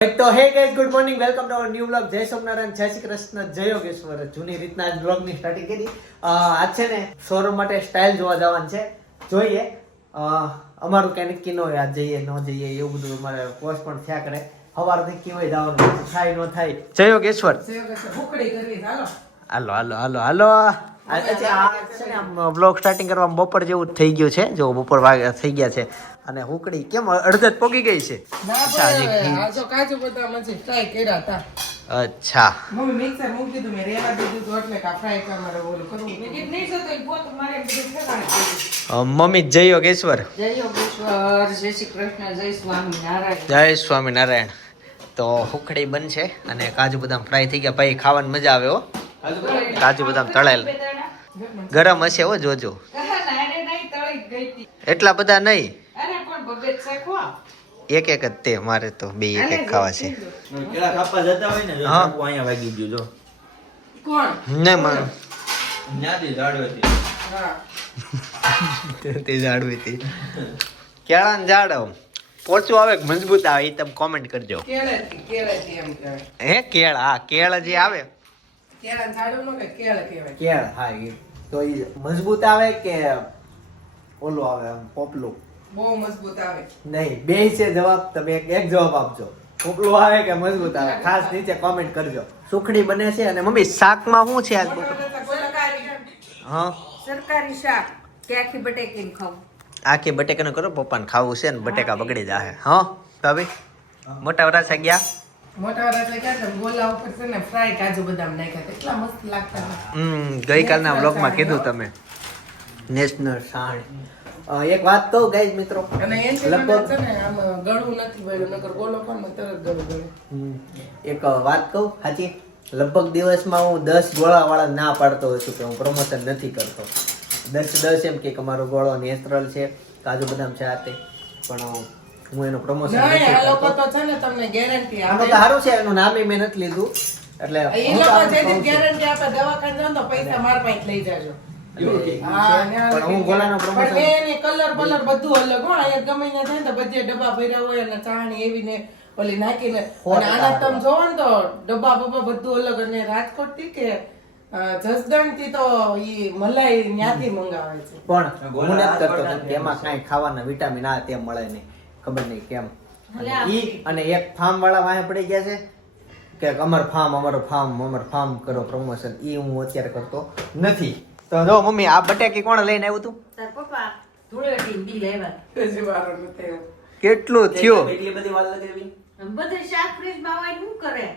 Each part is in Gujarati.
તો હે guys good morning welcome to our new blog જય સોમનારાયણ જય શ્રી કૃષ્ણ જય યોગેશ્વર જૂની રીતના જ બ્લોગ ની સ્ટાર્ટિંગ કરી આજ છે ને શોરૂમ માટે સ્ટાઇલ જોવા જવાનું છે જોઈએ અમારું કઈ નક્કી ન હોય આજ જઈએ ન જઈએ એવું બધું અમારે પોસ્ટ પણ થયા કરે સવાર નક્કી હોય જવાનું થાય ન થાય જય યોગેશ્વર ભૂખડી કરવી હાલો હાલો હાલો હાલો હાલો બ્લોગ સ્ટાર્ટિંગ કરવામાં બપોર જેવું થઈ ગયું છે જો બપોર થઈ ગયા છે અને હુકડી કેમ અડધે પોગી ગઈ છે કાજુ બદામ હજી ફ્રાય કર્યા હતા અચ્છા મમ્મી મિક્સર મૂકી દીધું મેં રેવા દીધું તો એટલે કા ફ્રાય કરવા મારે ઓલું કરવું મેં કીધું નહીં જતો એ પોત મારે બધું ફેરવાય મમ્મી જય યોગેશ્વર જય યોગેશ્વર જય શ્રી કૃષ્ણ જય સ્વામિનારાયણ જય સ્વામિનારાયણ તો હુકડી બનશે અને કાજુ બદામ ફ્રાય થઈ ગયા ભાઈ ખાવાની મજા આવે હો કાજુ બદામ તળેલ ગરમ હશે હો જોજો એટલા બધા નહીં એક એક જ તે મારે તો બે એક એક ખાવા છે કેળા કાપવા જતા હોય ને જો સાપુ અહીંયા વાગી ગયું જો કોણ નહીં મને ન્યાથી ઝાડવેથી હા તે ઝાડવી હતી કેળા ઝાડ પોચું આવે કે મજબૂત આવે એ તમે કોમેન્ટ કરજો કેળેથી એમ કહેવાય હે કેળા હા કેળ જે આવે કેળા ઝાડુ નો કે કેળ કહેવાય કેળ હા એ તો એ મજબૂત આવે કે ઓલું આવે આમ પોપલું બહુ મજબૂત આવે નહીં બે છે જવાબ તમે એક જવાબ આપજો પોપલું આવે કે મજબૂત આવે ખાસ નીચે કોમેન્ટ કરજો સુખડી બને છે અને મમ્મી શાકમાં શું છે આજ હા સરકારી શાક કે આખી બટેકીને ખાવું આખી બટેકાનું કરો પપ્પાને ખાવું છે ને બટેકા બગડી જાય હા ભાભી મોટા વરાસા ગયા મોટા વાળા ક્યાં ગોલા ઉપર છે ને ફ્રાય કાજુ બદામ નાખ્યા એટલા મસ્ત લાગતા ગઈકાલના વ્લોગમાં કીધું તમે નેશનલ સાણ એક વાત કહું ગાઈઝ મિત્રો અને એનથી મને છે ને આમ ગળું નથી બળ્યું નકર ગોલો પણ માં તરત ગળું બળે એક વાત કહું સાચી લગભગ દિવસમાં હું 10 ગોળા વાળા ના પાડતો હોઉં છું કે હું પ્રમોશન નથી કરતો 10 એમ કે અમારો ગોળો નેચરલ છે કાજુ બદામ છે આ તે પણ હું એનું પ્રમોશન નહીં નથી આ લોકો કરતો તો છે ને તમને ગેરંટી આમાં આપે તો સારું છે એનું નામે મેં નથી લીધું એટલે એ લોકો જેથી ગેરંટી આપે દવાખાને જાવ તો પૈસા માર પાસે લઈ જાજો પણ હું ગોળાનો પ્રમોશન પણ એની કલર બલર બધું અલગ હો અહીંયા ગમે ત્યાં જાય ને તો બધે ડબ્બા ભર્યા હોય અને ચાણી એવી ને ઓલી નાખીને અને આના તમે જોવો ને તો ડબ્બા બબ્બા બધું અલગ અને રાજકોટ થી કે જસદણ થી તો ઈ મલાઈ ન્યાથી મંગાવે છે પણ હું નથી કરતો કેમ કે એમાં કાંઈ ખાવાના વિટામિન આ તે મળે નહીં ખબર નહીં કેમ અને ઈ અને એક ફાર્મ વાળા વાહે પડી ગયા છે કે અમારું ફાર્મ કરો પ્રમોશન ઈ હું અત્યારે કરતો નથી તો જો મમ્મી આ બટેકી કોણ લઈને આવ્યું તું તાર પપ્પા ધૂળેટી બી લેવા હજી વારો નથી આવ્યો. કેટલું થયું એટલી બધી વાર લગાવી બધે શાક ફ્રીજમાં હોય શું કરે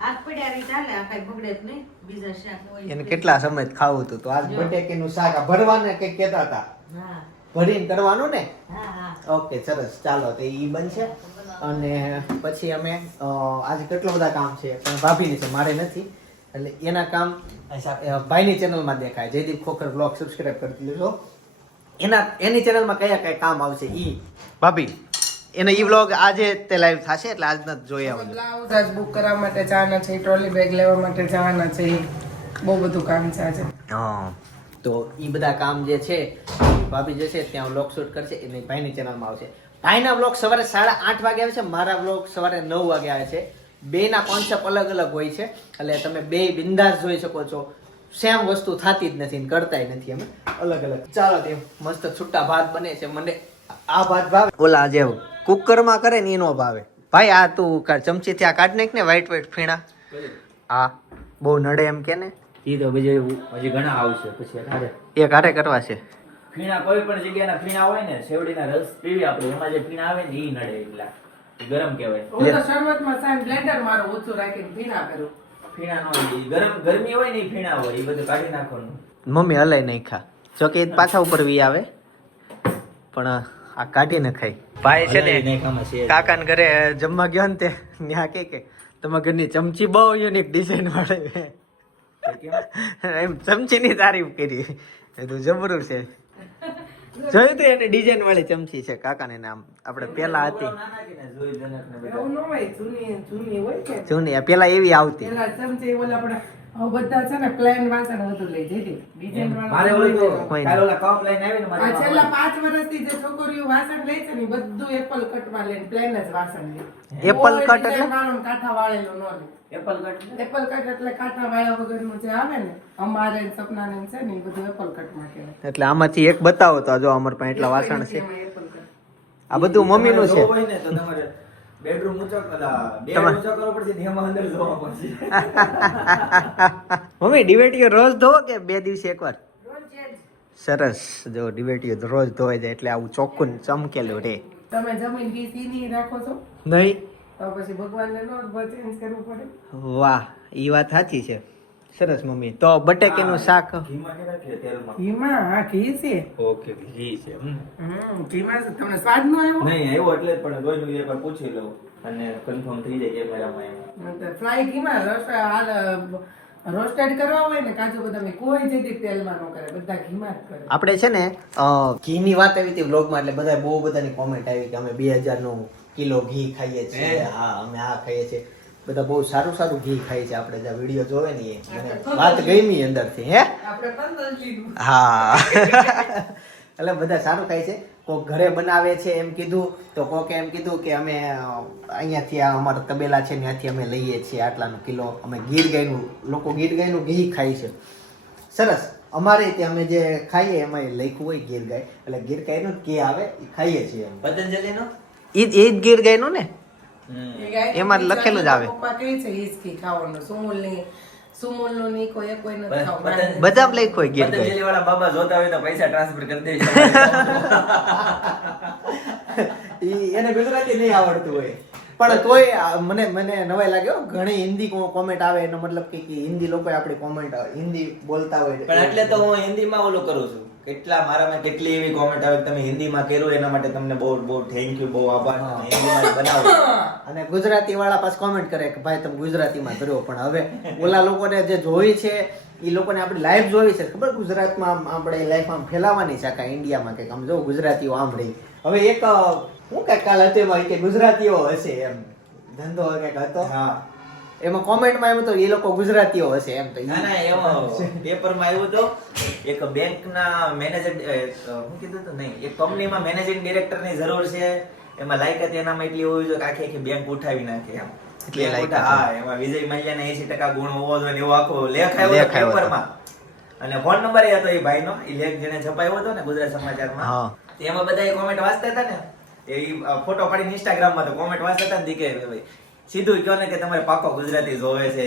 આગ પડ્યા રહી ચાલે આ કઈ બગડે જ નહીં બીજા શાક હોય એને કેટલા સમય ખાવું હતું તો આજ બટેકીનું શાક આ ભરવાને કઈ કહેતા હતા હા ભરીને કરવાનું ને હા હા ઓકે સરસ ચાલો તો ઈ બનશે અને પછી અમે આજે કેટલા બધા કામ છે પણ ભાભીની છે મારે નથી એટલે એના કામ ભાઈની ચેનલમાં દેખાય જયદીપ ખોખર બ્લોગ સબસ્ક્રાઇબ કરી લેજો એની ચેનલમાં કયા કામ આવશે ઈ ભાભી એને ઈ બ્લોગ આજે તે લાઈવ થશે એટલે આજના જ જોઈ આવજો બ્લાઉઝ આજ બુક કરવા માટે જવાના છે ટ્રોલી બેગ લેવા માટે જવાના છે બહુ બધું કામ છે આજે હા તો ઈ બધા કામ જે છે ભાભી જે છે ત્યાં બ્લોગ શૂટ કરશે એની ભાઈની ચેનલમાં આવશે ભાઈના બ્લોગ સવારે 8:30 વાગે આવે છે મારા બ્લોગ સવારે 9 વાગે આવે છે બેના કોન્સેપ્ટ અલગ અલગ હોય છે એટલે તમે બે બિંદાસ જોઈ શકો છો સેમ વસ્તુ થતી જ નથી ને કરતાય નથી અમે અલગ અલગ ચાલો તે મસ્ત છૂટા ભાત બને છે મને આ ભાત ભાવે ઓલા જે કુકરમાં કરે ને એનો ભાવે ભાઈ આ તું ચમચી થી આ કાઢ નાખ ને વ્હાઈટ ફીણા આ બહુ નડે એમ કે ને ઈ તો હજી ઘણા આવશે પછી હારે એક હારે કરવા છે ફીણા કોઈ પણ જગ્યાના ફીણા હોય ને શેવડીના રસ પીવી આપણે એમાં જે ફીણા આવે ને ઈ નડે એટલા ગરમ કહેવાય હું તો શરૂઆતમાં સાઈન બ્લેન્ડર મારું ઓછું રાખીને ભીના કરું ફીણા નો ગરમી હોય ને ઈ ફીણા હોય એ બધું કાઢી નાખવાનું મમ્મી હલાઈ નહીં ખા જો કે પાછા ઉપર વી આવે પણ આ કાઢી ન ખાઈ ભાઈ છે ને કાકાને ઘરે જમવા ગયો ને તે ત્યાં કે તમારા ઘરની ચમચી બહુ યુનિક ડિઝાઇન વાળી એમ ચમચીની તારીફ કરી એ તો જબરું છે જોયું તો એને ડિઝાઇન વાળી ચમચી છે કાકાને નામ આપણે પેલા હતી એવું ન હોય જૂની હોય કે જૂની પેલા એવી આવતી પેલા ચમચી ઓલા આપણે હવે બધા છે ને પ્લેન વાસણ વધુ લઈ જઈ ડિઝાઇન મારે ઓલું તો કાલ ઓલા કપ લઈને આવી ને આ મારે છેલ્લા 5 વર્ષથી જે છોકરીઓ વાસણ લે છે ને ઈ બધું એપલ કટમાં લઈને પ્લેન જ વાસણ લે. Apple cut એટલે? design વાળું કાંઠા વાળેલું ન લે. એપલ કટ એપલ કટ એટલે કાંઠા વાળા વગરનું જે આવે ને અમારે ને સપનાને છે ને ઈ બધું એપલ કટમાં કહેવાય. એટલે આમાંથી એક બતાવો તો જો અમાર પાસે એટલા વાસણ છે. એમાં apple cut. આ બધું મમ્મીનું છે. હોય ને તો તમારે બેડરૂમ ઊંચો બે ઊંચો કરવો પડશે ને એમાં અંદર જોવા પડશે. મમ્મી ડિબેટીઓ રોજ ધોવો કે 2 દિવસે એકવાર? રોજ જ. સરસ. જો ડિબેટીઓ રોજ ધોવાઈ જાય એટલે આવું ચોખ્ખું ને ચમકેલું રહે. તમે જમીન બી સીની રાખો છો નહીં? તો પછી ભગવાનને નો ચેન્જ કરવું પડે. વાહ, ઈ વાત સાચી છે. સરસ મમ્મી. તો બટેકાનું શાક ઘીમાં કે રાખીએ તેલમાં? ઘીમાં હા ઘી છે. ઓકે ઘી છે. ઘીમાં છે. તમને સ્વાદ નો આવ્યો? નહીં આવ્યો એટલે જ પણ જોઈને એકવાર પૂછી લઉં અને કન્ફર્મ થઈ જાય કે મારામાં એમ. ફ્રાય ઘીમાં રોસ્ટેડ કરવા હોય ને કાજુ બદામ કોઈ જતી તેલમાં ન કરે, બધા ઘીમાં જ કરે. આપણે છે ને ઘીની વાત આવી હતી વ્લોગમાં એટલે બધા બહુ બધાની કોમેન્ટ આવી કે અમે 2000 નું કિલો ઘી ખાઈએ છીએ. હા, અમે આ ખાઈએ છીએ. બધા બહુ સારું સારું ઘી ખાઈએ છીએ. આપણે જે વિડીયો જોવે ને એ મને વાત ગમી અંદરથી. હે? આપણે પંદર લીધું. હા. એટલે બધા સારું ખાય છે. કોક ઘરે બનાવે છે એમ કીધું, તો કોકે એમ કીધું કે અમે અહીંયાથી આ અમારા તબેલા છે ત્યાંથી અમે લઈએ છીએ આટલાનું કિલો. અમે ગીર ગાયનું, લોકો ગીર ગાયનું ઘી ખાય છે. સરસ. અમારે ત્યાં અમે જે ખાઈએ એમાં લખ્યું હોય ગીર ગાય, એટલે ગીર ગાયનું જ ઘી આવે એ ખાઈએ છીએ અમે. પતંજલિનો એ જ ગીર ગાયનું ને? એ ગાય એમાં લખેલું જ આવે. પપ્પા કહે છે ઈ જ ઘી ખાવાનું. સુમૂલનું નહીં કોઈ નથી ખાવાનું. બધા લખ્યું હોય ગીર ગાય. પતંજલિ વાળા બાબા જોતા હોય તો પૈસા ટ્રાન્સફર કરી દેજો. એને ગુજરાતી નહીં આવડતું હોય પણ તોય મને નવાઈ લાગ્યો. ઘણી હિન્દી કોમેન્ટ આવે એનો મતલબ કે હિન્દી લોકો આપણી કોમેન્ટ હિન્દી બોલતા હોય પણ એટલે તો હું હિન્દીમાં ઓલું કરું છું. મારામાં કેટલી એવી કોમેન્ટ આવે તમે હિન્દીમાં કર્યું એના માટે તમને બહુ બહુ થેન્ક યુ, બહુ આભાર. હિન્દીમાં બનાવો અને ગુજરાતી વાળા પાછ કોમેન્ટ કરે કે ભાઈ તમે ગુજરાતીમાં કર્યો. પણ હવે ઓલા લોકોને જે જોઈ છે એ લોકોને આપણી લાઈફ જોઈ છે ખબર, ગુજરાતમાં આપણે લાઈફ આમ ફેલાવાની છે આખા ઇન્ડિયામાં કે આમ જો ગુજરાતીઓ આમ રહી. હવે એક હું કઈક કાલ હતું એમાં કે ગુજરાતીઓ હશે એમ ધંધો કઈક હતો. હા, એમાં કોમેન્ટમાં આવ્યું તો એ લોકો ગુજરાતીઓ હશે એમ. તો ના ના એવો પેપરમાં આવ્યું તો એક બેંકના મેનેજર શું કીધું તો નહીં એક કંપનીમાં મેનેજિંગ ડિરેક્ટરની જરૂર છે, એમાં લાયકાત એનામાં એટલી હોવી જોઈએ કે આખી આખી બેંક ઉઠાવી નાખે એમ. એટલી લાયકાત. હા, એમાં વિજય મલ્યાને 80% ગુણ હોવો જોઈએ એવો આખો લેખ આવ્યો પેપરમાં. અને ફોન નંબર એ હતો એ ભાઈનો, એ લેખ જેને છપાયો હતો ને ગુજરાત સમાચારમાં, એમાં બધા કોમેન્ટ વાંચતા હતા ને એ ફોટો પાડીને ઇન્સ્ટાગ્રામમાં તો કોમેન્ટ વાંચતા હતા ને દીકે ભાઈ સીધું કહો ને કે તમારે પાકો ગુજરાતી જોવે છે.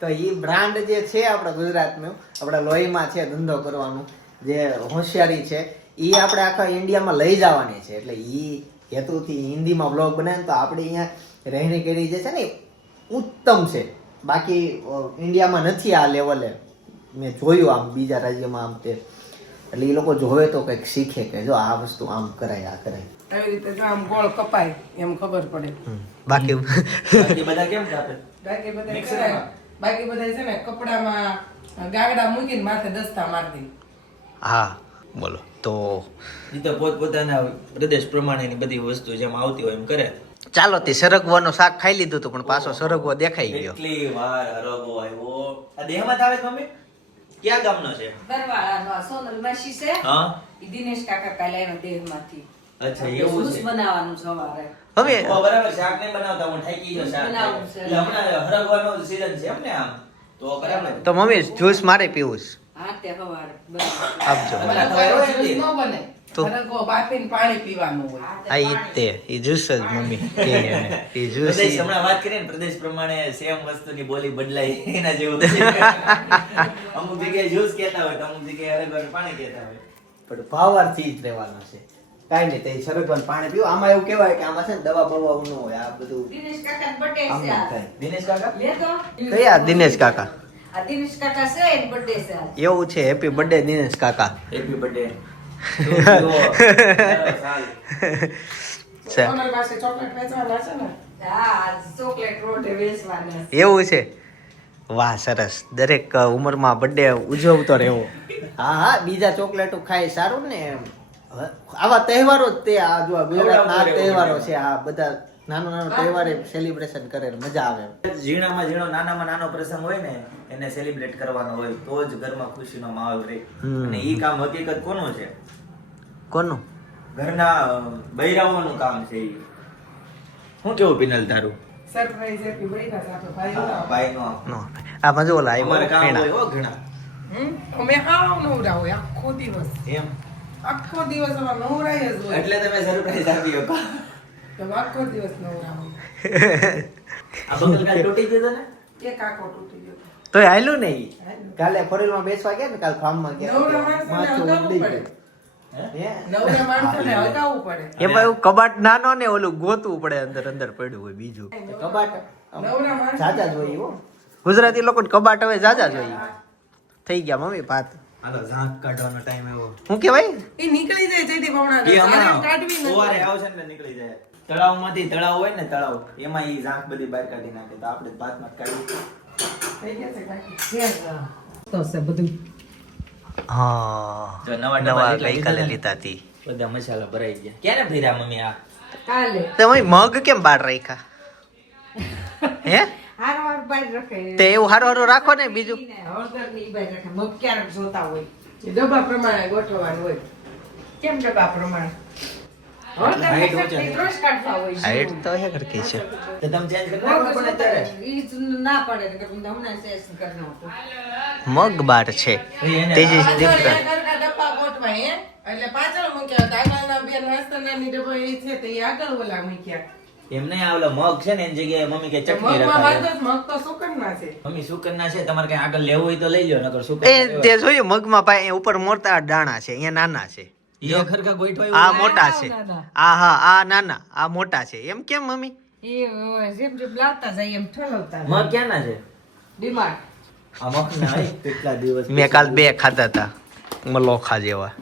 તો એ બ્રાન્ડ જે છે આપણા ગુજરાતનું, આપણા લોહીમાં છે ધંધો કરવાનું જે હોશિયારી છે એ આપણે આખા ઇન્ડિયામાં લઈ જવાની છે. એટલે એ હેતુથી હિન્દીમાં બ્લોગ બનાવે તો આપણે અહીંયા રહેણી કેરી જે છે ને ઉત્તમ છે. બાકી ઇન્ડિયામાં નથી આ લેવલે. મેં જોયું આમ બીજા રાજ્યમાં આમ તે, એટલે એ લોકો જોવે તો કંઈક શીખે કે જો આ વસ્તુ આમ કરાય આ કરાય. એવી રીતે જો આમ ગોળ કપાય એમ ખબર પડે. બાકી બધા કેમ કાપે? બાકી બધા છે ને કપડામાં ગાગડા મૂકીને માથે દસ્તા મારી દે. હા બોલો. તો ઈ તો પોતપોતાના પ્રદેશ પ્રમાણેની બધી વસ્તુ જેમ આવતી હોય એમ કરે. ચાલો તે સરગવાનું શાક ખાઈ લીધું હતું પણ પાછો સરગવો દેખાઈ ગયો. કેટલી વાર હરગો આવ્યો. આ દેહમાં જ આવે છે મમ્મી? ક્યાં ગામનો છે? બરવાળાનો આ સોનલ માસી છે. હા, ઈ દિનેશ કાકા કાલે આવ્યા દેહમાંથી. અચ્છા એવું જ્યુસ છે. બનાવવાનું સવારે. હવે ઓ બરાબર, શાક નહીં બનાવતા, હું થાકી ગયો શાક. બનાવું છે. એટલે હમણાં હરગવાનો સીઝન છે એમ ને આમ. તો બરાબર. તો મમ્મી જ્યુસ મારે પીવું છે. હા તે સવારે બરાબર. આપજો. હમણાં કોઈ ખવાય જ્યુસ છે? ન બને. તો? હરગવો બાફીને પાણી પીવાનું હોય. આ ઈ તે ઈ જ્યુસ જ મમ્મી કે એને ઈ જ્યુસ પ્રદેશ હમણાં વાત કરીએ ને પ્રદેશ પ્રમાણે સેમ વસ્તુની બોલી બદલાય એના જેવું છે. અમુક જગ્યાએ જ્યુસ કહેતા હોય તો અમુક જગ્યાએ હરગવાનું પાણી કહેતા હોય. પણ ભાવાર્થી જ રહેવાનો છે. કાઈ નહીં તે સરગવાનું પાણી પીવું. આમાં એવું કહેવાય કે આમાં છે ને દવા બવા ન હોય. આ બધું દિનેશ કાકા બર્થડે આમ છે આમ આજ. થાય. દિનેશ કાકા? લે તો. કયા દિનેશ કાકા? આ દિનેશ કાકા છે એનો બર્થડે છે આજ. એવું છે. હેપી બર્થડે દિનેશ કાકા. Happy birthday. છે. સોનલ પાસે ચોકલેટ વેચવાના છે ને. હા આજ ચોકલેટ રોટે વેચવાના છે. એવું છે. વાહ સરસ. દરેક ઉંમરમાં બર્થડે ઉજવતો રહેવો. હા હા બીજા ચોકલેટો ખાય સારું ને એમ. આવા તહેવારો જ તે આ જો ગુજરાતના આ તહેવારો છે આ બધા નાનો નાનો તહેવાર સેલિબ્રેશન કરે મજા આવે. ઝીણામાં ઝીણો નાનામાં નાનો પ્રસંગ હોય ને એને સેલિબ્રેટ કરવાનો હોય તો જ ઘરમાં ખુશીનો માહોલ રહે. અને ઈ કામ હકીકત કોનું છે? કોનું? ઘરના બૈરાઓનું કામ છે ઈ. શું કેવું પિનલ તારું? સરપ્રાઈઝ આપી બૈરા સાથે ભાઈ ભાઈનો નો આ મજો ઓલા અમારે કામ આવ્યો હોય હો ઘણા. અમે હાવ નવરા હોય આખો દિવસ એમ અમાર નવરાય જ હોય એટલે તમે સરપ્રાઈઝ આપી શકો. તો આખો દિવસ નવરા હોય. આ બકલ કાલ તૂટી ગયો ને? એક આખો તૂટી ગયો તોય હાલ્યું નહીં. કાલે ફોરેલમાં બેસવા ગયા ને કાલ ફાર્મમાં નવરા માણસોને હલગાવવું પડે. નવરા માણસોને હલગાવવું પડે. એમાં એવું કબાટ નાનો ને ઓલું ગોતવું પડે અંદર અંદર પડ્યું હોય બીજું કબાટ નવરા માણસો જાજા જોઈએ હો. ગુજરાતી લોકોને કબાટ હવે જાજા જોઈએ. થઈ ગયા મમ્મી ભાત. હાલો ઝાંક કાઢવાનો ટાઈમ આવ્યો. હું કેવાય એ નીકળી જાય જયદીપ હમણાં ઈ હમણાં કાઢવી સવારે નથી આવશે ને નીકળી જાય. તળાવમાંથી તળાવ હોય ને તળાવ એમાં ઈ ઝાંક બધી બહાર કાઢી નાખે તો આપણે ભાતમાં કાઢી. થઈ જશે બાકી તો છે બધું હા જો નવા નવા ડબ્બા ગઈકાલે લીધા હતી. બધા મસાલા ભરાઈ ગયા. ક્યારે ભર્યા મમ્મી આ? કાલે તમે મગ કેમ બહાર રાખ્યા? હે હારવાર બહાર રખે તે એવું હારું હારું રાખો ને બીજું. હળદરની બહાર રખે મગ ક્યારેક જોતા હોય એ ડબ્બા પ્રમાણે ગોઠવવાનું હોય કેમ ડબ્બા પ્રમાણે height હળદર ઓછી છે. ત્રોસ કાઢતા હોય હાઈટ તો હે કરકી છે. તો તમે ચેન્જ કરી નાખો પણ અત્યારે. ઈ જ ના પડે કે તમને હમણાં શેષ કરી નાખો મગ બાર છે તેજી પાછળ ડિફરન્ટ. એક હરખા ડબ્બા ગોઠવાય, હે? એટલે પાછળ મૂક્યા હતા. આગળના બે નાસ્તાનાની ડબ્બા એ છે તો એ આગળ ઓલા મૂક્યા. એમ નહીં આવલો મગ છે ને એની જગ્યાએ મમ્મી કે ચટણી મગમાં રખાય. વાંધો જ, મગ તો સુકરના છે. મમ્મી સુકરના છે તમારે કઈ આગળ લેવું હોય તો લઈ લો નકર એ સુકન તે જોયું મગમાં પાય ઉપર મોટા દાણા છે અહીંયા નાના છે. ઈ ખરખા ગોઠવાય આ એવું મોટા છે. આ હા આ નાના આ મોટા છે એમ કેમ મમ્મી? એ જેમ જેમ લાવતા જાય એમ ઠલવતા મગ ક્યાંના છે? ડિમાન્ડ આ મગના હોય કેટલા દિવસ મેં કાલ 2 ખાધા હતા મલોખા જેવા.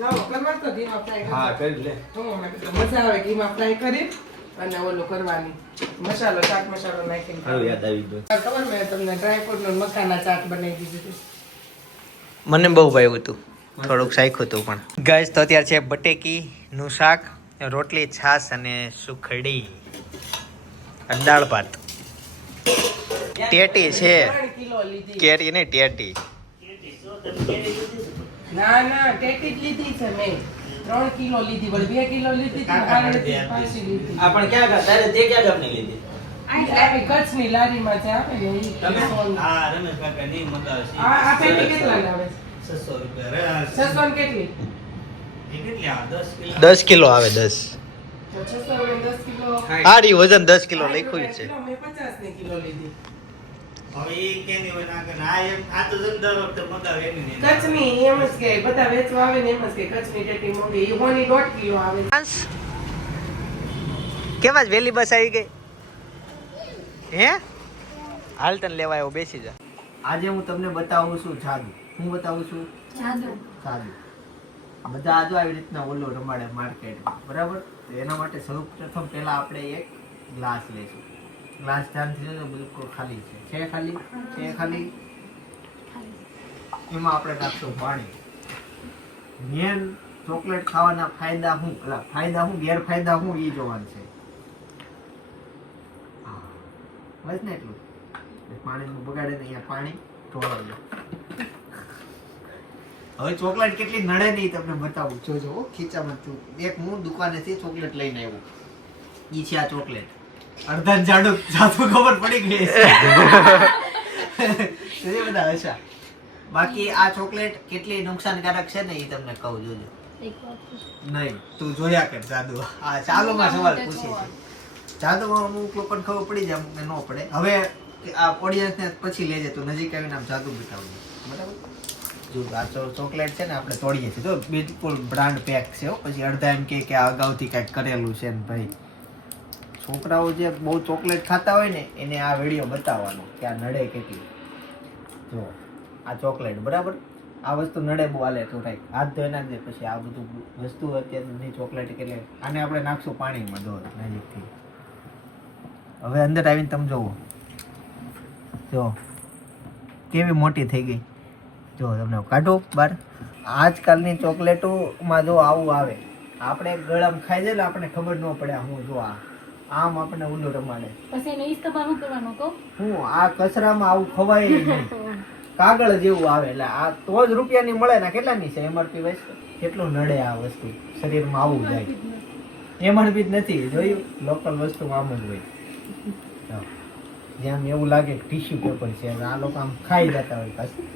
લાવો, કરવા તો ઘીમાં fry કરી. હા કરી લે. મેં કીધું મજા આવે ઘીમાં fry કરી અને ઓલું કરવાની મસાલો ચાટ મસાલો નાખીને હવે યાદ આવી ગયું. ખબર મેં તમને ડ્રાયફ્રૂટ નો મકાના ચાટ બનાવી દીધી હતી. મને બહુ ભાવ્યું હતું થોડુંક શાખ્યું હતું પણ. ગાઈસ તો અત્યારે છે બટેકી નું શાક રોટલી છાશ અને સુખડી અને દાળ ભાત. ટેટી છે 3 કિલો લીધી. કેરી ને ટેટી. ના ના ટેટી જ લીધી છે મેં 3 કિલો લીધી વળી 2 કિલો લીધી હતી ને આરતી પાછી લીધી. આ પણ ક્યાં ગા તારે તે ક્યાં ગામની લીધી? આપણી કચ્છની લારીમાં જે આવે ને ઈ કિલોની. રમેશ કાકા ની મંગાવશે આ પેટી કેટલા આવે છે? 600 રૂપિયા 600 ને કેટલી? એ કેટલી આ 10 કિલો 10 કિલો આવે 10. તો 600 ને 10 કિલો. આ રહ્યું વજન 10 કિલો લખ્યું છે. મેં 50 ની કિલો લીધી. હવે એ કેની હોય ના કે આ એમ આ તો જન દર વખતે મંગાવે એની નહીં. કચ્છની એમ જ કે બધા વેચવા આવે ને એમ જ કે કચ્છની ટેટી મોંઘી. ઈ હોની 1.5 કિલો આવે. કેવા જ વેલી બસ આવી ગઈ હે? હાલ તને લેવા આવ્યો બેસી જા. આજે હું તમને બતાવું છું જાદુ. હું બતાવું છું જાદુ. આ બધા આજો આવી રીતના ઓલો રમાડે માર્કેટમાં બરાબર. તો એના માટે સૌપ્રથમ પહેલા આપણે એક ગ્લાસ લઈશું. ગ્લાસ ધ્યાનથી જોજો બિલકુલ ખાલી છે ખાલી છે ખાલી. એમાં આપણે નાખશું પાણી. મેન ચોકલેટ ખાવાના ફાયદા શું ગેરફાયદા શું એ જોવાનું છે. બસ ને એટલું પાણીનું બગાડે ને અહીંયા પાણી ઢોળાવજો. હવે ચોકલેટ કેટલી નડે નહીં તમને બતાવું જોજો હો. ખીચામાં એક હું દુકાનેથી ચોકલેટ લઈને આવ્યો. ઈ છે આ ચોકલેટ. અડધા જાડુ ખબર પડી ગઈ છે બધા હશા. બાકી આ ચોકલેટ કેટલી નુકસાનકારક છે ને એ તમને કહું જોજો. નહીં તું જોયા કર જાદુ. આ ચાલુમાં સવાલ પૂછે છે. જાદુમાં અમુક લોકોને ખબર પડી જાય અમુકને ન પડે. હવે આ ઓડિયન્સને પછી લેજે તું નજીક આવીને આમ જાદુ બતાવજો બરાબર. જો આ ચોકલેટ છે ને આપણે તોડીએ છીએ તો બિલકુલ બ્રાન્ડ પેક છે હો. પછી અડધા એમ કે આ અગાઉથી કાંઈક કરેલું છે ને ભાઈ. છોકરાઓ જે બહુ ચોકલેટ ખાતા હોય ને એને આ વિડીયો બતાવવાનો કે આ નડે કેટલી. જો આ ચોકલેટ બરાબર. આ વસ્તુ નડે બહુ હાલે તો રાઈટ હાથ ધોઈ નાખજે. પછી આ બધું વસ્તુ અત્યારની ચોકલેટ એટલે આને આપણે નાખશું પાણીમાં દો નજીકથી. હવે અંદર આવીને તમે જોવો જો કેવી મોટી થઈ ગઈ. જો તમને કાઢો બહાર. આજકાલની ચોકલેટોમાં જો આવું આવે આપણે ગળામાં ખાઈ જાય ને આપણે ખબર ન પડે હું જો આ આમ આપણને ઊંડું રમાડે. પછી એને ઇસ્તેમાલ શું કરવાનું કહું? હું આ કચરામાં આવું ખવાય નહીં. કાગળ જેવું આવે એટલે આ તો જ રૂપિયાની મળે ને. કેટલાની છે એમઆરપી વાઇસ? કેટલું નડે આ વસ્તુ શરીરમાં આવું જાય. એમઆરપી જ નથી જોયું, લોકલ વસ્તુ આમ જ હોય. હા. જેમ એવું લાગે કે ટીશ્યુ પેપર છે અને આ લોકો આમ ખાઈ જતા હોય પાછું.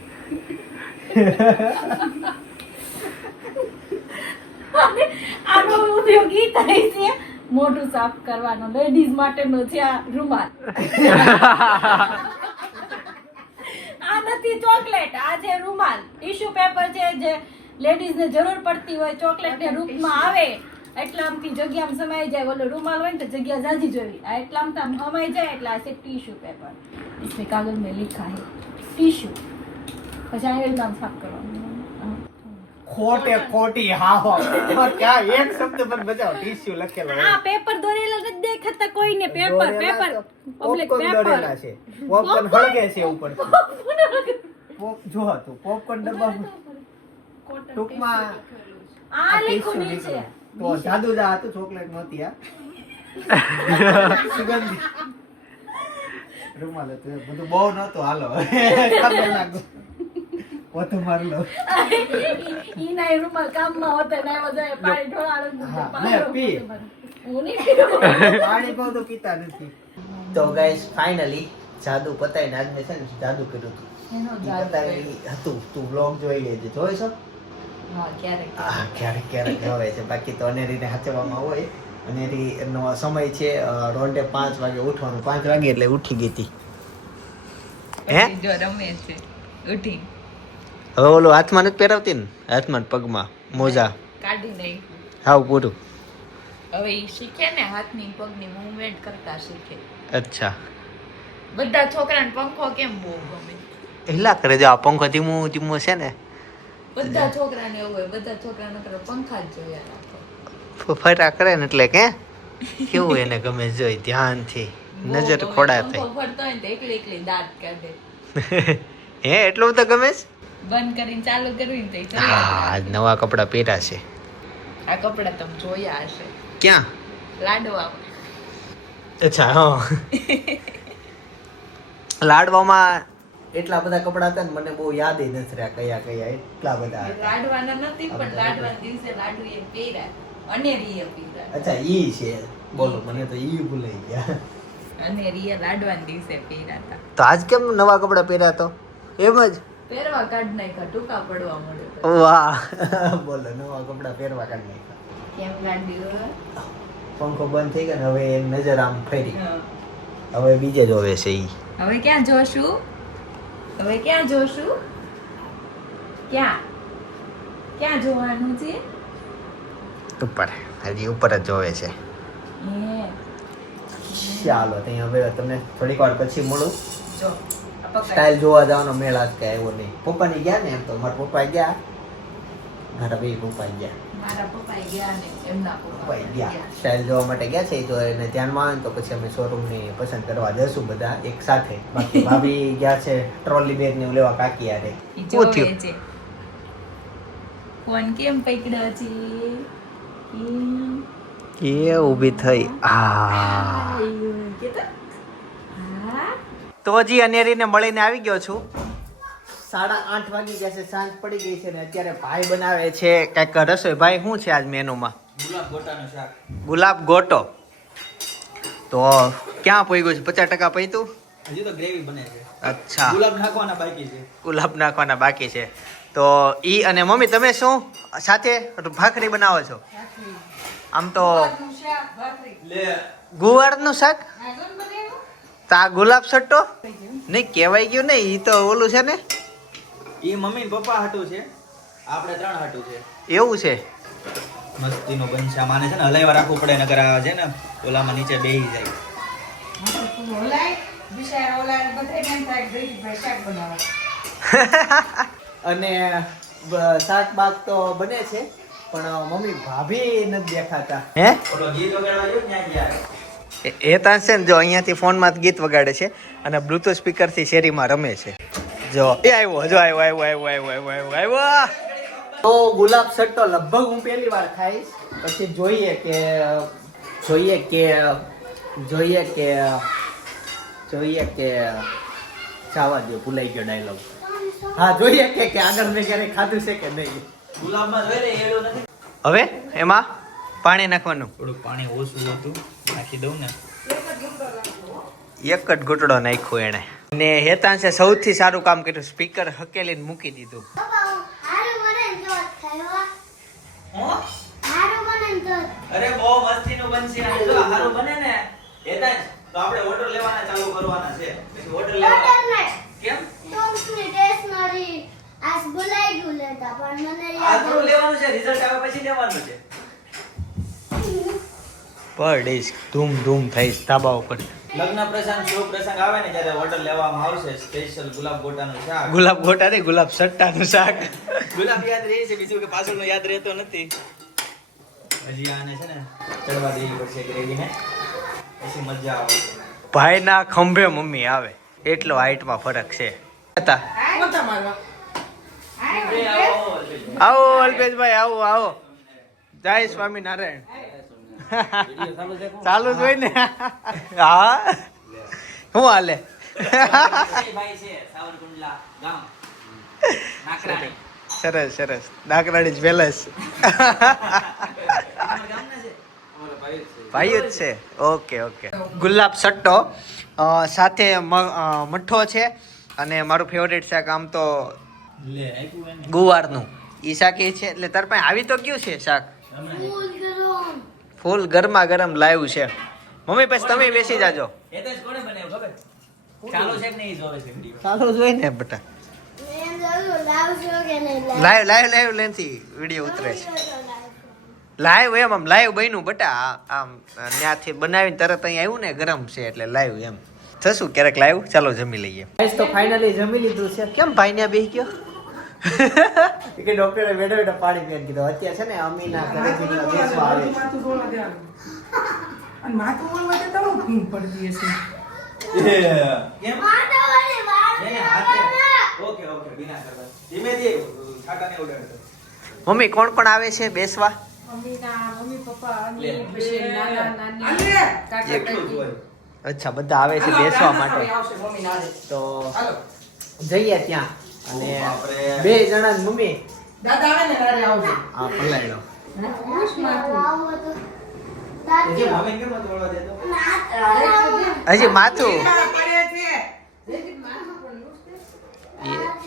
આનો ઉપયોગ ઈ થાય છે મોઢું સાફ કરવાનો. લેડીઝ માટેનો છે આ રૂમાલ. આ નથી ચોકલેટ, આ છે રૂમાલ. ટીશ્યુ પેપર છે જે લેડીઝ ને જરૂર પડતી હોય, ચોકલેટ ને રૂપમાં આવે એટલે આમથી જગ્યામાં સમાઈ જાય. ઓલો રૂમાલ હોય ને તો જગ્યા જાજી જોવી. આ એટલા આમ સમાઈ જાય એટલે આ છે ટીશ્યુ પેપર. इसमें कागज में लिखा है टिश्यू. પછી આ રીતે આમ સાફ કરવાનું. ખોટે ખોટી હા હો ક્યાં એક શબ્દ પર બચાવો ટીશ્યુ લખેલો આ પેપર દોરેલા નથી દેખાતા કોઈને. પેપર પેપર પબ્લિક પેપર દોરેલા છે. પોપકોર્ન હળગે છે ઉપર. જો તું પોપકોર્ન ડબ્બા ટૂંકમાં આ લખ્યું નીચે. તો જાદુદા હતું, ચોકલેટ નહોતી. આ સુગંધી રૂમાલ હતું. બધું બહુ નહોતું. હાલો ખબર લાગુ પોતું મારી લો. ઈ ના રૂમાલ કામમાં હોતે ના એમાં જાય પાણી ઢોળાડું. હા, લે, પી. હું નહીં પીવું. પાણી કહું તો પીતા નથી. તો ગાઈસ ફાઇનલી જાદુ પતાઈને આજ મેં છે ને જાદુ કર્યું હતું. એનો ઈ જાદુ પતાવી હતું. તું બ્લોગ જોઈ લેજે. જોઈ છો? હા, ક્યારેક હા, ક્યારેક ક્યારેક જોવે છે. બાકી તો અનેરી રીતે હાચવામાં હોય. અનેરી નો સમય છે રોંઢે 5 વાગે ઉઠવાનું. 5 વાગે એટલે ઉઠી ગઈ હતી. હે જો રમે છે ઉઠી હવે ઓલું હાથમાં નથી પહેરાવતી ને, હાથમાં ને પગમાં મોજા કાઢી નાખ્યું. હાવ પૂરું. હવે ઈ શીખે ને હાથની પગની મૂવમેન્ટ કરતા શીખે. અચ્છા બધા છોકરાને પંખો કેમ બહુ ગમે? હેલા કરે જો આ પંખો ધીમું ધીમું છે ને બધા છોકરાને એવું હોય, બધા છોકરાને નકર પંખા જ જોયા રાખો. ફરા કરે ને એટલે કે કેવું એને ગમે જોઈ ધ્યાનથી બહુ નજર ગમે. ખોડા પંખો થાય. ફરતો હોય ને તો એકલી એકલી દાંત કાઢે. હે એટલું તો ગમે છે. બંધ કરીને ચાલુ કરવી ને તો હા આજ નવા કપડા પહેર્યા છે. આ કપડા તમે જોયા હશે ક્યાં? લાડવામાં. અચ્છા હા લાડવામાં એટલા બધા કપડા હતા ને મને બહુ યાદ નથી રહ્યા કયા કયા એટલા બધા હતા. લાડવાના નથી પણ લાડવાના દિવસે લાડુ એ પહેર્યા અને રીએ પહેર્યા અચ્છા ઈ છે બોલો મને તો ઈ ભૂલાઈ ગયા. અને રીએ લાડવાના દિવસે પહેર્યા હતા. તો આજ કેમ નવા કપડા પહેર્યા તો એમ જ પહેરવા કાઢ નાખ્યા ટૂંકા પડવા મળે. વાહ બોલો નવા કપડા પહેરવા કાઢી નાખ્યા. કેમ લાડ્યું? પંખો બંધ થઈ ગયો ને હવે એની નજર આમ ફરી હવે બીજે જોવે છે ઈ. હવે ક્યાં જોશું? હવે ક્યાં જોશું? ક્યાં ક્યાં જોવાનું છે? ઉપર હજી ઉપર જ જોવે છે. ચાલો ત્યાં હવે તમને થોડીક વાર પછી મળું. જો સ્ટાઇલ જોવા જવાનો મેળ આજ કે આવ્યો નહીં. પપ્પાની ગયા ને એમ તો મારા પપ્પા ગયા મારા બે પપ્પા ગયા મારા પપ્પા ગયા ને એમના પપ્પા પપ્પા ગયા સ્ટાઇલ જોવા માટે ગયા છે. તો એને ધ્યાનમાં આવે ને તો પછી અમે શોરૂમ ની પસંદ કરવા જશું બધા એક સાથે. બાકી ભાભી ગયા છે ટ્રોલી બેગ ને એવું લેવા કાકી યારે. જોવે છે ફોન કેમ પકડ્યો છે એ ઊભી થઈ. તો હજી અનેરીને મળીને આવી ગયો છું. 8:30 વાગી ગયા છે, સાંજ પડી ગઈ છે ને અત્યારે ભાઈ બનાવે છે કઈક રસોઈ. ભાઈ શું છે આજ મેનુમાં? ગુલાબ ગોટાનું શાક. ગુલાબ ગોટો. તો ક્યાં પહોંચ્યું છે? 50% પહોંચ્યું? હજી તો ગ્રેવી બને છે. અચ્છા ગુલાબ નાખવાના બાકી છે. ગુલાબ નાખવાના બાકી છે. તો ઈ અને મમ્મી તમે શું સાથે ભાખરી બનાવો છો? આમ તો લે ગુવારનું શાક. તા ગુલાબ સટ્ટો નહીં કહેવાય ગયું ને. ઈ તો ઓલું છે ને ઈ મમ્મી ને પપ્પા હાટું છે, આપણે 3 હાટું છે. એવું છે. મસ્તીનો બંછા માને છે ને હલાઈવા રાખવું પડે નકર આ છે ને ઓલામાં નીચે બેહી જાય. ઓલાય બિચારા ઓલાને બધાય એમ થાય કે ભાઈ શાક બનાવવા. અને શાક બાક તો બને છે પણ મમ્મી ભાભી નથી દેખાતા. હે ઓલો ગીત વગાડવા ગયો ત્યાં ગયા. એ તાન છે ને જો અહીંયાથી ફોનમાં ગીત વગાડે છે અને બ્લુટૂથ સ્પીકરથી શેરીમાં રમે છે. જો એ આવ્યો જો આવ્યો. તો ગુલાબ સટ્ટો લગભગ હું પહેલી વાર ખાઈશ. પછી જોઈએ કે જોઈએ કે ચાવા દો, ભૂલાઈ ગયો ડાયલોગ. હા, જોઈએ કે આગળ મેં ક્યારેય ખાધું છે કે નહીં. ગુલાબમાં જોઈ લે એડો નથી. હવે એમાં પાણી નાખવાનું. થોડુંક પાણી ઓછું હતું, નાખી દઉં ને. એક જ ઘૂંટડો નાખ્યો એને. ને હેતાંશે સૌથી સારું કામ કર્યું, સ્પીકર હકેલીને મૂકી દીધું. અરે બહુ મસ્તીનું બનશે. અને જો હારું બને ને એતા તો આપણે ઓર્ડર લેવાના ચાલુ કરવાના છે. પછી ઓર્ડર લેવા કેમ? આ થોડું લેવાનું છે, રિઝલ્ટ આવે પછી લેવાનું છે. પર ડેઝ ધૂમ ધૂમ થઈશ ધાબા ઉપર. લગ્ન પ્રસંગ શુભ પ્રસંગ આવે ને જ્યારે ઓર્ડર લેવામાં આવશે સ્પેશિયલ ગુલાબ ગોટાનું શાક. ગુલાબ ગોટા ને ગુલાબ સટ્ટાનું શાક. ગુલાબ યાદ રહે છે, બીજું કે પાછળનો યાદ રહેતો નથી. હજી આને છે ને ચડવા દેવી પડશે ગ્રેવીને, પછી મજા આવે. ભાઈના ખંભે મમ્મી આવે એટલો હાઈટમાં ફરક છે. હતા કોતા મારવા આવો અલ્પેશભાઈ, આવો. જય સ્વામિનારાયણ. ચાલુ જ હોય ને. હા, શું હાલે? ભાઈ છે સાવરકુંડલા ગામ નાકરાણી. સરસ ડાકરાડી પેલેસ. ભાઈ જ છે. ઓકે. ગુલાબ સટ્ટો સાથે મઠ્ઠો છે અને મારું ફેવરેટ શાક આમ તો ગુવારનું ઈ શાક એ છે. એટલે તાર પાસે આવી તો કયું છે શાક? ફૂલ ગરમા ગરમ લાવ્યું છે મમ્મી. પછી તમે બેસી જાજો. એ તો કોણે બનાવ્યું ખબર? ચાલો છે કે નહીં જોવે છે વિડિયો? ચાલો જોઈ ને બેટા. લાઈવ લેન્સી વિડીયો ઉતરે છે. લાઈવ એમ આમ લાઈવ બન્યું બટા. આમ ત્યાંથી બનાવીને તરત અહીં આવ્યું ને, ગરમ છે એટલે લાઈવ એમ થશું ક્યારેક લાઈવ. ચાલો જમી લઈએ. તો ફાઇનલી જમી લીધું છે. કેમ ભાઈ ને બેસી ગયો? કે ડોક્ટરે બેઠો પાણી પીને કીધું. અત્યારે છે ને અમીના ઘરેથી બેસવા આવે છે. માથું ધોવા દેવાનું. અને માથું ધોવા દે તો ભીંગ પડતી હશે. કેમ? એને હાથે. ઓકે બિના કરવા. ધીમે છાટાને ઉડાડતો. મમ્મી કોણ આવે છે બેસવા? મમ્મી પપ્પા લે. પછી નાના નાની કાકા એટલું જ હોય. અચ્છા, બધા આવે છે બેસવા માટે. આવશે મમ્મી નાને. તો હાલો જઈએ ત્યાં. અને બાપરે. 2 જણા મમ્મી દાદા આવે ને નારે આવજો. આ પલાયડો. જે મમ્મી કેમ નતો વળવા દેતો? હજી માથું પડે છે.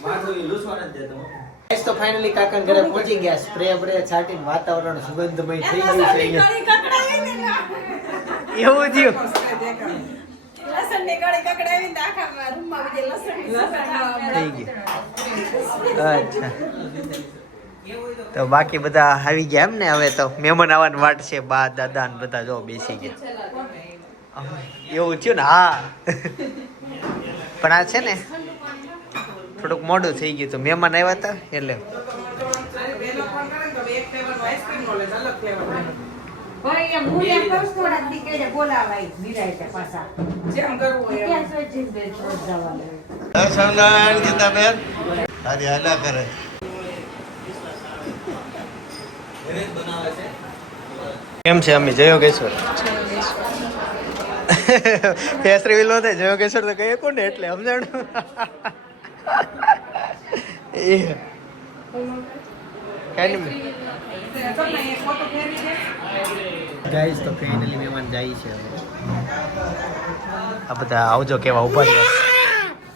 માથું ઈ લૂસવા નથી દેતો. તો ફાઇનલી કાકા ઘરે પહોંચી ગયા. સ્પ્રે છાટીને વાતાવરણ સુગંધમય થઈ ગયું છે અહીંયા. એવું થયું. લસણની કળી કકડાવી ને આખા રૂમમાં બધી લસણની થઈ ગયું. અચ્છા, તો બાકી બધા આવી ગયા એમ ને? હવે તો મહેમાન આવવાની વાટ છે. બા દાદા ને બધા જો બેસી ગયા. એવું થયું ને? હા. પણ આ છે ને થોડુંક મોડું થઈ ગયું. તો મહેમાન આવ્યા હતા એટલે બેનો ફોન કરે તો એક ફ્લેવર આઈસ્ક્રીમ નો લે, અલગ ફ્લેવર નો. ભાઈ એમ હું એમ કહું છું, થોડાક દી કઈને બોલાવાય નિરાંતે પાછા. જેમ કરવું હોય એમ. ત્યાં સોચીને બે રોજ જવાનું. ઘરે જ બનાવે છે. કેમ છે અમી? જયોગેશ્વર કેસરી વિલો થાય. જયોગેશ્વર તો કહીએ કોને એટલે સમજાણું. ગાઈસ તો ફાઇનલી મહેમાન જાય છે. આ બધા આવજો કેવા ઉભા છે.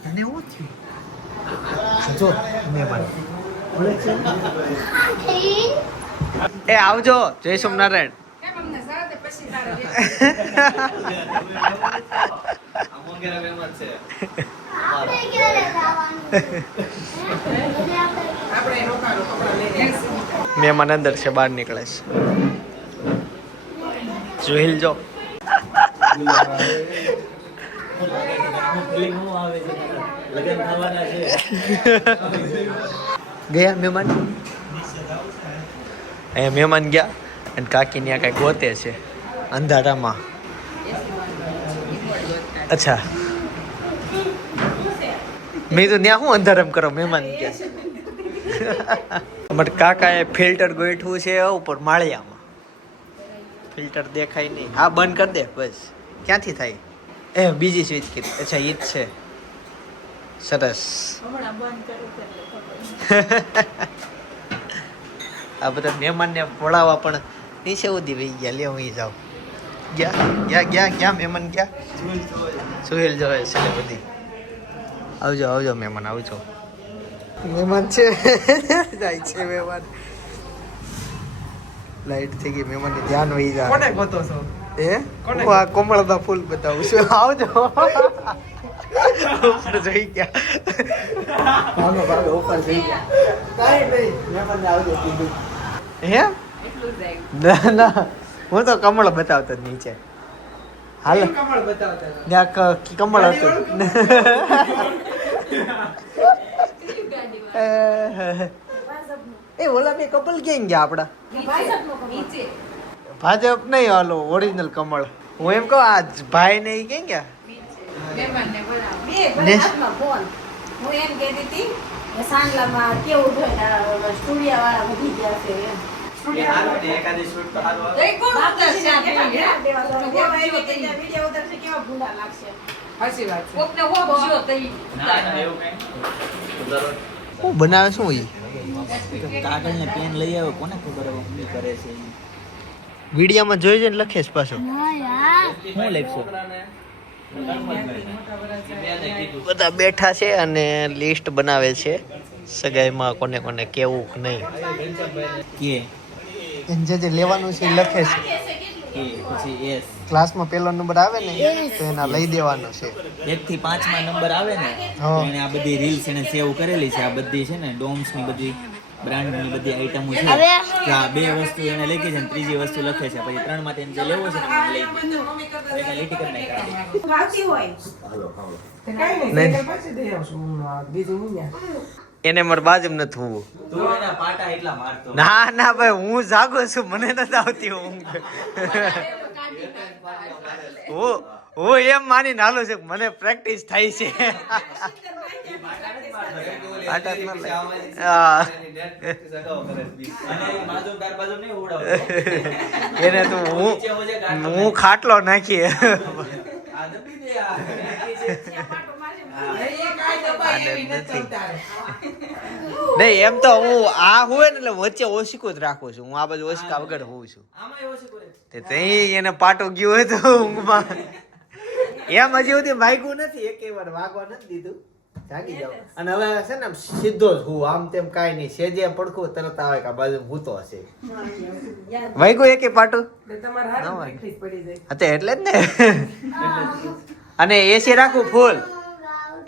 અને હું થયું જો મહેમાન એ આવજો. જય સોમનારાયણ. કેમ અમને સારા પછી તારે આ મોંઘેરા મહેમાન છે. આપણે રોકાણો કપડા લઈને મહેમાન અંદર છે, બહાર નીકળે છે. જોઈ જો. લગન થવાના છે. ગયા મહેમાન? અહીંયા મહેમાન ગયા અને કાકી ત્યાં કઈ ગોતે છે અંધારામાં. અચ્છા, મેં તો ત્યાં શું અંધારામ કરો મહેમાન કે. અમારે કાકાએ ફિલ્ટર ગોઠવું છે ઉપર માળિયામાં. ફિલ્ટર દેખાય નહીં. હા, બંધ કરી દે બસ. ક્યાંથી થાય? એ બીજી સ્વિચ કીધી. અચ્છા ઈ જ છે. સરસ. હમણાં બંધ કરું એટલે ખબર. આ બધા મહેમાનને પડાવવા પણ નીચે ઉધી વહી ગયા. લે હું જાઉં. ગયા મહેમાન ગયા? સુહેલ જોવે છે બધી. આવજો મહેમાન આવજો. મહેમાન છે જાય છે મહેમાન. લાઈટ થઈ ગઈ. મહેમાનને ધ્યાન વહી જાય. કોને ગોતો છો? એ હું આ કમળના ફૂલ બતાવું છું. આવજો. ઉપર જઈ ગયા. ભાગે ઉપર જઈ ગયા. કાંઈ નહીં. મહેમાનને આવજો કીધું. હે? ના હું તો કમળ બતાવતો જ નીચે. હાલ કમળ બતાવતા હતા. ત્યાં કમળ હતું. એ ઓલા બે કપલ ક્યાં ગયા આપડા? નીચે ભાજપ નહીં, હાલો ઓરિજિનલ કમળ. હું એમ કહું આ ભાઈ ને ઈ ક્યાં ગયા? મહેમાનને બોલાવો. બે ભલે હાથમાં ફોન. હું એમ કહેતી હતી કે સાંજલામાં કેવું હોય સ્ટુડિયા વાળા વધી ગયા છે એમ. એકાદી શૂટ તો હારું આવે. એ કોણ ઉતરશે આ કેવા video? વિડીયો ઉતરશે કેવા ભૂંડા લાગશે. સાચી વાત છે. કોકને હોપ જો તઈ હું બનાવે શું ઈ? કાગળ ને પેન લઈ આવ્યો, કોને ખબર હવે શું કરે છે ઈ? વિડીયોમાં જોઈ જઈને લખે છે પાછો. શું લખશો? બધા બેઠા છે અને લિસ્ટ બનાવે છે સગાઈમાં કોને કોને કેવું કે નહીં. કે જે લેવાનું છે એ લખે છે. કે પછી એસ ક્લાસમાં પહેલો નંબર આવે ને તો એના લઈ દેવાનો છે. 1 થી 5 માં નંબર આવે ને તો હા. એને આ બધી રીલ્સ એને સેવ કરેલી છે. આ બધી છે ને ડોમ્સ ની બધી બ્રાન્ડ ની બધી આઈટમો છે. કે આ 2 વસ્તુ એને લખી છે ને ત્રીજી વસ્તુ લખે છે. પછી 3 માંથી એને જે લેવો છે ને એને લઈ એને લીટી કરી નાખી. ખાતી હોય કાંઈ નહીં, સાયકલ પાછી દઈ આવશું. હું બીજું હું ન્યા. એને મારે બાજુ નથી હોવું. તું એના પાટા એટલા મારતો. ના ભાઈ હું જાગો છું, મને નથી આવતી ઊંઘ. હું એમ માનીને હાલું છું કે મને પ્રેક્ટિસ થાય છે. પાટા જ ન લાગે. હા. અને બાજુ તાર બાજુ નહીં ઉડાવતો. એને તો હું ખાટલો નાખીએ. આ દબી દે આ. એ કાંઈ દબાઈ એવી નથી ચાલતા. નહીં એમ તો હું આ હોય ને એટલે વચ્ચે ઓશિકો જ રાખું છું. હું આ બાજુ ઓશિકા વગર હોઉં છું. આમાં એવો છે કરે. તે એને પાટો ગયો હોય તો ઊંઘમાં એમ હજી સુધી વાગ્યું નથી. એકે વાર વાગવા નથી દીધું. જાગી જાવ. અને હવે છે ને આમ સીધો જ હું આમ તેમ કાંઈ નહીં. સેજે પડખું તરત આવે કે આ બાજુ ભૂતો હશે. વાગ્યું એકે પાટું? એટલે તમારે હારું practice પડી જાય. હા તે એટલે જ ને. અને એસી રાખું ફૂલ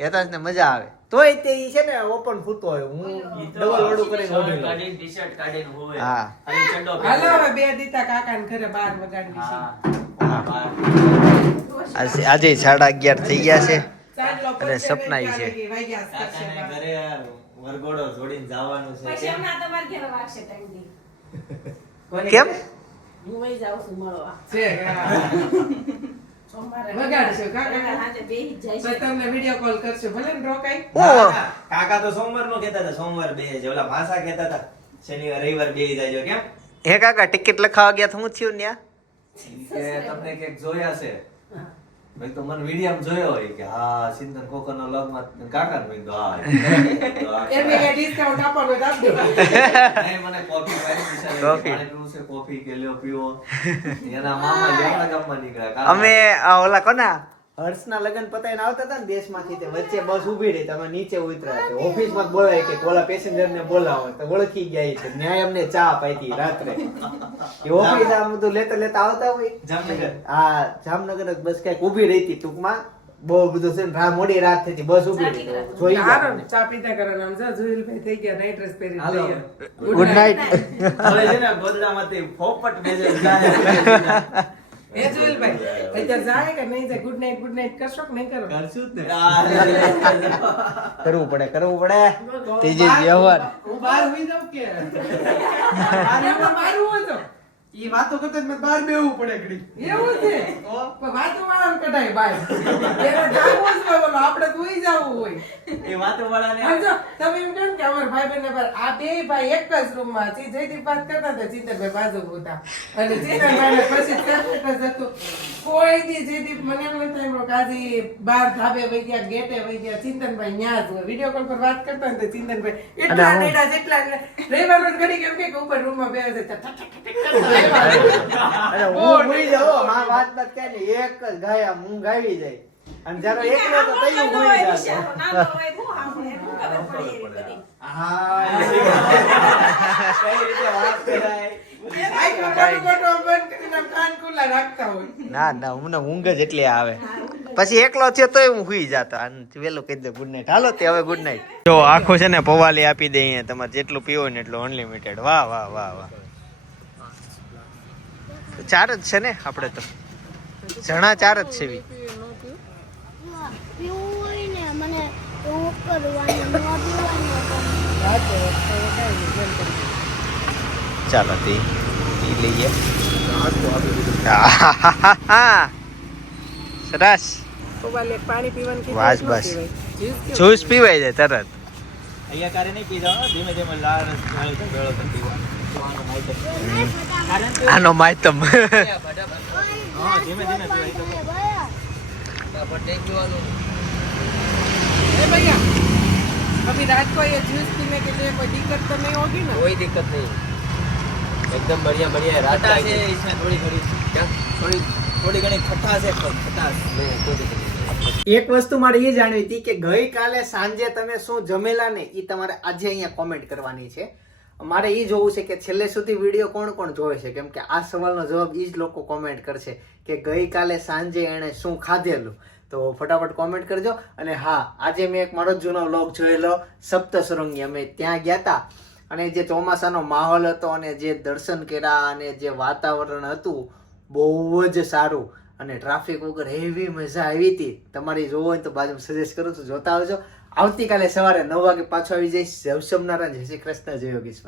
એ તો ને મજા આવે. તોય તે ઈ છે ને ઓપન ફૂતો હોય. હું ડબલ ઓડું કરીને ઓઢી લઉં. કાઢીને ટી-શર્ટ કાઢીને હોવે. હા. ખાલી ચડ્ડો હાલો પહેર્યો. હવે બે દીતા કાકાને ઘરે બાર વગાડવી છે. હા, બાર. આજે 11:30 થઈ ગયા છે. ચાંદલો અને પહોંચે સપના ઈ ને છે. ત્યારે વાગ્યા જ કરશે કાકાને બાર. ઘરે વરઘોડો જોડીને જવાનું છે. પછી હમણાં તમારે ઘેર વાગશે ટાઈમ દી. કેમ? હું વહી જાઉં છું મળવા. છે, હા. સોમવારે વગાડશો, કાકા. હાથે બેહી જ જાય તો છે. તમને વિડીયો કોલ કરશે ભલે ને રોકાય. કાકા તો સોમવાર નો કહેતા હતા. સોમવાર બે છે. ઓલા ભાષા કહેતા હતા શનિવાર રવિવાર બે જાયજો. કેમ હે કાકા ટિકિટ લખાવા ગયા તો હું થયું ન્યા? કે તમને ક્યાંક જોયા છે ભાઈ તો મને વિડીયો જોયો હોય કે હા સિંધન કોકરનો લગમાં કાકા ભાઈ તો હા એમને કઈ ડિસ્કાઉન્ટ આપવાનું હોય તો આપજો. નહીં, મને કોફી પાણી છે કોફી. પાણી પીવું છે કોફી કે લ્યો પીવો એના મામા જેમના ગામમાં નીકળ્યા કાકા. અમે ઓલા કોના હર્ષના લગ્ન પતાઈને આવતા હતા ને દેશમાંથી તે વચ્ચે બસ ઊભી રહી. તમે નીચે ઉતર્યા તો ઓફિસમાં જ બોલાય કે ઓલા પેસેન્જરને બોલાવો તો ઓળખી ગયા છે. ન્યાય અમને ચા પાઈતી રાત્રે. એ ઓફિસ આમ બધું લેતા લેતા આવતા હોય. જામનગર. હા જામનગર જ બસ કઈક ઊભી રહી હતી ટૂંકમાં. બહુ બધું છે ને મોડી રાત થઈ હતી બસ ઊભી રહી. જોઈ હારો ગયા. ને, ચા પીતા કરવાના. આમ જો જુએલભાઈ થઈ ગયા નાઈટ ડ્રેસ પહેરી હાલો. તૈયાર. Good night. હવે છે ને ગોદડામાંથી ફોપટ બેસે જાય. એ જુએલભાઈ અત્યારે જાય કે નહીં જાય? ગુડ નાઈટ કરશો કે નહીં કરો? કરશું જ ને. કરવું પડે તેજી વ્યવહાર. હું બહાર હોઈ જાઉં કે બહાર એમાં બહાર હોઉં તો ઈ વાતો કરતા જ મને બહાર બેહવું પડે ઘડી. એવું છે પણ વાતો વાળાને કઢાય બાય એને જાગવું જ હોય, બોલો આપણે તો ઉઈ જવું હોય. એ વાતો વાળાને સમજો તમે એમ કહો ને કે અમારા ભાઈ બહેન આ બે ભાઈ એક જ રૂમમાં છે. જયદીપ વાત કરતા હતા, ચિંતનભાઈ બાજુ હતા અને ચિંતનભાઈને પછી સેપરેટ જ હતું. કોઈ દી જયદીપ મને એમ નથી થયું કે આજે બહાર ધાબે વહી ગયા, ગેટે વહી ગયા, ચિંતનભાઈ ન્યા જ હોય. વિડીયો કોલ પર વાત કરતા ને તો ચિંતનભાઈ એટલા નેડા જેટલા રવિવારનો ઘડી કેમ કે ઉપર રૂમમાં બેસે છે અરે હું ભૂલી જાઉં, માં વાત મત કહે ને, એક જ ગાયા મૂંગ આવી જાય અને જ્યારે એકલો તો તૈયું ભૂલી જાતો. કઈ રીતે વાત કરાય? કાન ખુલ્લા રાખતા હોય. ના ના મને ઊંઘ જ એટલી આવે, પછી એકલો થયો તોય હું સુઈ જાતો. વેલું કહી દે ગુડ નાઈટ. હાલો તે હવે ગુડ નાઈટ. જો આખું છે ને પવાલી આપી દે અહીંયા, તમારે જેટલું પીવો ને એટલું અનલિમિટેડ. વાહ વાહ વાહ વાહ. ચાર જ છે ને આપણે તો, જણા ચાર જ છે. ચાલો તે લઈએ. સરસ. પાણી પીવાની બસ બસ જ્યુસ પીવાય જાય તરત. અહીંયા તારે નહીં પી જવાનું, ધીમે ધીમે લાળ જાણી તો ભેળો કરી પીવાનો. આનો માયતમ. હા, ધીમે ધીમે પીવાય તો ए भैया अभी रात को ये जूस पीने के लिए कोई दिक्कत तो नहीं होगी ना? कोई दिक्कत नहीं, एकदम बढ़िया बढ़िया है। रात का है इसमें थोड़ी थोड़ी क्या थोड़ी घनी खटास है, खटास नहीं कोई दिक्कत नहीं। એક વસ્તુ મારે એ જાણવી હતી કે ગઈકાલે સાંજે તમે શું જમેલા ને એ તમારે આજે અહીંયા કોમેન્ટ કરવાની છે. મારે એ જોવું છે કે છેલ્લે સુધી વિડીયો કોણ કોણ જોવે છે, કેમ કે આ સવાલનો જવાબ એ જ લોકો કોમેન્ટ કરશે કે ગઈકાલે સાંજે એણે શું ખાધેલું. તો ફટાફટ કોમેન્ટ કરજો. અને હા, આજે મેં એક મારો જૂનો વ્લોગ જોયેલો સપ્તસુરંગી, અમે ત્યાં ગયા હતા અને જે ચોમાસાનો માહોલ હતો અને જે દર્શન કર્યા અને જે વાતાવરણ હતું બહુ જ સારું અને ટ્રાફિક વગર હેવી મજા આવી હતી. તમારી જોવો હોય તો બાજુ સજેસ્ટ કરું છું, જોતા આવજો. આવતીકાલે સવારે 9 વાગે પાછો આવી જઈશ. જય સોમનારાયણ, જય શ્રી કૃષ્ણ, જય યોગીશ્વર.